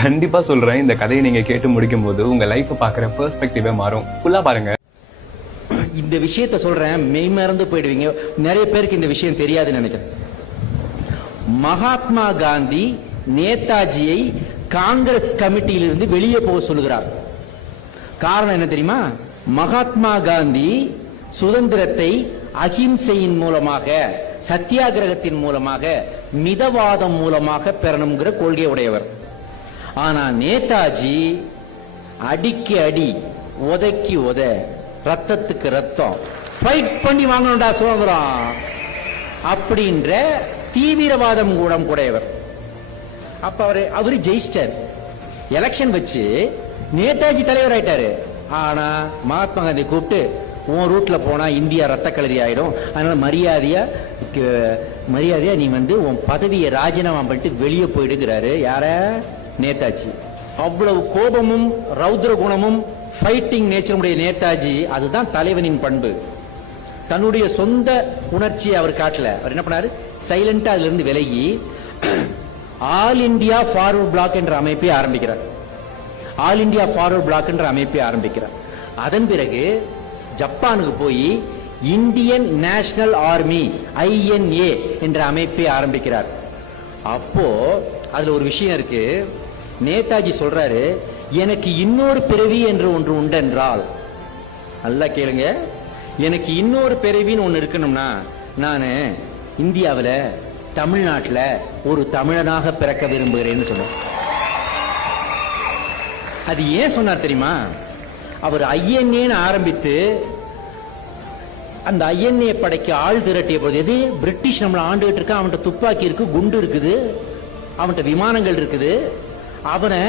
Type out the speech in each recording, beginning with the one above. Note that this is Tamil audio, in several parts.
கண்டிப்பா சொல்றேன், இந்த கதையை நீங்க கேட்டு முடிக்கும் போது உங்க லைஃப் பாக்குற பெர்ஸ்பெக்டிவே மாறும். ஃபுல்லா பாருங்க. இந்த விஷயத்த சொல்றேன், மெய்மறந்து போயிடுவீங்க. நிறைய பேருக்கு இந்த விஷயம் தெரியாதுன்னு நினைக்கிறேன். மகாத்மா காந்தி நேதாஜியை காங்கிரஸ் கமிட்டியிலிருந்து வெளியே போக சொல்லுகிறார். காரணம் என்ன தெரியுமா? மகாத்மா காந்தி சுதந்திரத்தை அகிம்சையின் மூலமாக, சத்தியாகிரகத்தின் மூலமாக, மிதவாதம் மூலமாக பெறணுங்கிற கொள்கை உடையவர். ஆனா நேதாஜி அடிக்கு அடி, உதைக்கு உத, ரத்தத்துக்கு ரத்தம், ஃபைட் பண்ணி வாங்கணும்டா சுதந்திரம் அப்படின்ற தீவிரவாதம் கூடையவர். அப்ப அவரு ஜெயிச்சிட்டார். எலெக்ஷன் வச்சு நேதாஜி தலைவர் ஆயிட்டாரு. ஆனா மகாத்மா காந்தி கூப்பிட்டு, உன் ரூட்ல போனா இந்தியா ரத்த கலரி ஆயிடும், அதனால மரியாதையா நீ உன் பதவியை ராஜினாமா பண்ணிட்டு வெளியே போயிடுங்கிறாரு. யார? நேதாஜி. அவ்வளவு கோபமும் ரௌத்ர குணமும் ஃபைட்டிங் நேச்சருடைய நேதாஜி, அதுதான் தலைவனின் பண்பு. தன்னுடைய சொந்த உணர்ச்சியை அவர் காட்டல. அவர் என்ன பண்ணாரு? சைலண்டா அதுல இருந்து விலகி ஆல் இந்தியா ஃபார்வர்ட் பிளாக் என்ற அமைப்பை ஆரம்பிக்கிறார். ஆல் இந்தியா ஃபார்வர்ட் பிளாக் என்ற அமைப்பை ஆரம்பிக்கிறார். அதன் பிறகு ஜப்பானுக்கு போய் இந்தியன் நேஷனல் ஆர்மி INA என்ற அமைப்பை ஆரம்பிக்கிறார். அப்போ அதுல ஒரு விஷயம் இருக்கு. நேதாஜி சொல்றாரு, எனக்கு இன்னொரு பிறவி என்று ஒன்று உண்டென்றால், நல்லா கேளுங்க, எனக்கு இன்னொரு பிறவின்னு ஒன்று இருக்கணும்னா நான் இந்தியாவில் தமிழ்நாட்டில் ஒரு தமிழனாக பிறக்க விரும்புகிறேன்னு சொன்னார். அது ஏன் சொன்னார் தெரியுமா? அவர் INA ஆரம்பித்து அந்த INA படைக்கு ஆள் திரட்டிய போது, எது பிரிட்டிஷ் நம்மளை ஆண்டுகிட்டு இருக்க, அவன்கிட்ட துப்பாக்கி இருக்கு, குண்டு இருக்குது, அவன்கிட்ட விமானங்கள் இருக்குது, அவனை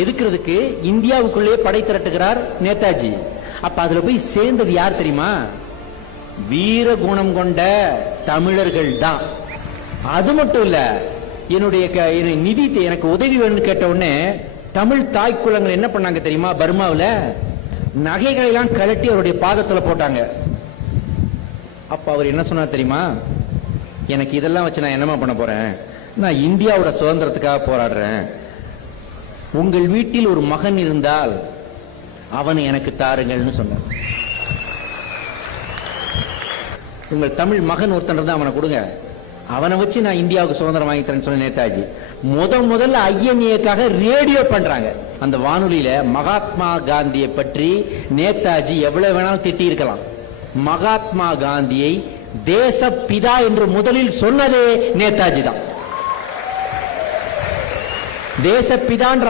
எதுக்கிறதுக்கு இந்தியாவுக்குள்ளே படை திரட்டுகிறார் நேதாஜி. அப்ப அதுல போய் சேர்ந்தது யார் தெரியுமா? வீர குணம் கொண்ட தமிழர்கள் தான். அது மட்டும் இல்ல, என்னுடைய நிதி எனக்கு உதவி வேணும்னு கேட்ட உடனே தமிழ் தாய்க்குலங்கள் என்ன பண்ணாங்க தெரியுமா? பர்மாவில் நகைகளை எல்லாம் கழட்டி அவருடைய பாதத்துல போட்டாங்க. அப்ப அவர் என்ன சொன்னார் தெரியுமா? எனக்கு இதெல்லாம் வச்சு நான் என்னமா பண்ண போறேன்? நான் இந்தியாவோட சுதந்திரத்துக்காக போராடுறேன். உங்கள் வீட்டில் ஒரு மகன் இருந்தால் அவனை எனக்கு தாருங்கள்னு சொன்னார். உங்கள் தமிழ் மகன் ஒருத்தன் இருந்தா அவனை கொடுங்க, அவனை வச்சு நான் இந்தியாவுக்கு சுதந்திரம் வாங்கி தரேன்னு சொன்ன நேதாஜி. முதல்ல INA-க்காக ரேடியோ பண்றாங்க. அந்த வானொலியில மகாத்மா காந்தியை பற்றி நேதாஜி எவ்வளவு வேணாலும் திட்டி இருக்கலாம். மகாத்மா காந்தியை தேச பிதா என்று முதலில் சொன்னதே நேதாஜி தான். தேச பிதான்ற